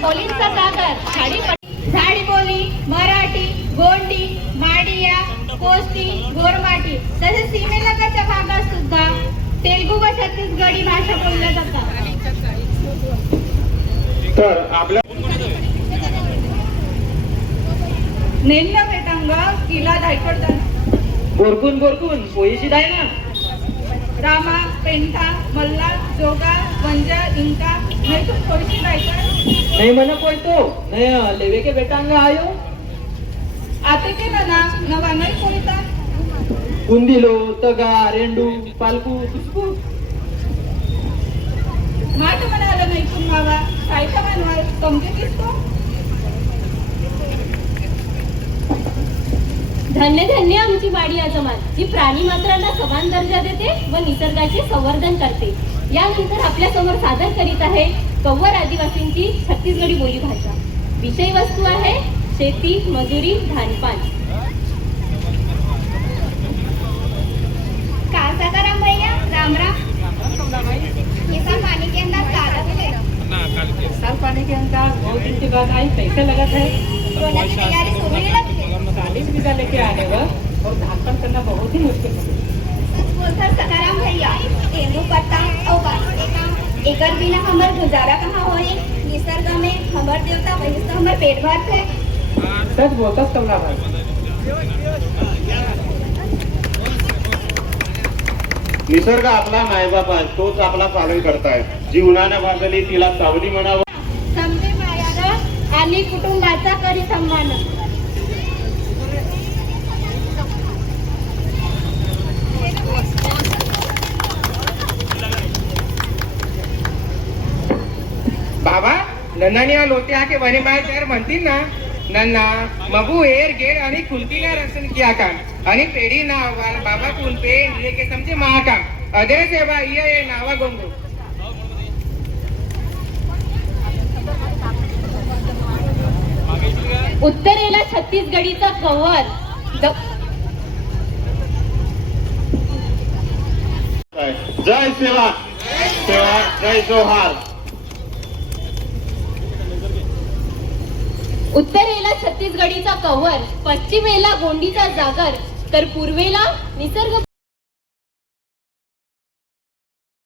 बोलींचा जागर. झाडी बोली मराठी गोंडी माडिया कोस्ती गोरमाटी. तसेच सीमेलगतच्या भागात सुद्धा तेलगू व छत्तीसगडी भाषा बोलल्या जातात. तर आपल्या किला दायकडताना गोरकून गोरकून पोयशी दाय ना. रामा पेंठा मल्ला जोगा वंजा इंका नैतून थोडीशी दायकड नाही म्हणा पळतो नाही लेवे के बेटांग आयो. आते के ना नवा नाही कोणता? कुंदिलो तगा रेंडू पालकू तुसकू माठ म्हणाला नाही तुम्हाला धन्य धन्य आमची वाडी आजमात जी प्राणी मात्रांना समान दर्जा देते व निसर्गाचे संवर्धन करते. यानंतर आपल्यासमोर सादर करीत आहे कव्वर आदिवासींची छत्तीसगडी बोली भाषा विषय वस्तू आहे शेती मजुरी धानपान. के अंदर दो दिन के बाद आई पैसे लगा था सोने की तैयारी शुरू ही चालीस बीघा लेके आने का और धान करना बहुत ही मुश्किल है। सच बोलता सकाराम भैया तेंदू पत्ता और बाकी के काम एकर बिना हमर गुजारा कहाँ होए? निसर्ग में हमर देवता वही हमर पेट है सच बोलताच कमला भाई। निसर्ग आपला मायबाप आहे तोच आपला पालन करताय. जीवनानं भागली तिला सावली म्हणावं. आणि कुटुंबाचा करी सन्मान बाबा नन्नानी आलो लोटे आके बने माय तर म्हणतील ना नन्ना मगू एर गेर आणि खुलती ना रसन किया काम आणि पेढी ना बाबा कुलपे ये के समजे महाकाम अदे सेवा इय ये नावा गोंगू। उत्तरेला छत्तीसगडीचा कव्वर द- जय सेवा. सेवा जय जोहार. उत्तरेला छत्तीसगडीचा कव्वर पश्चिमेला गोंडीचा जागर. तर पूर्वेला निसर्ग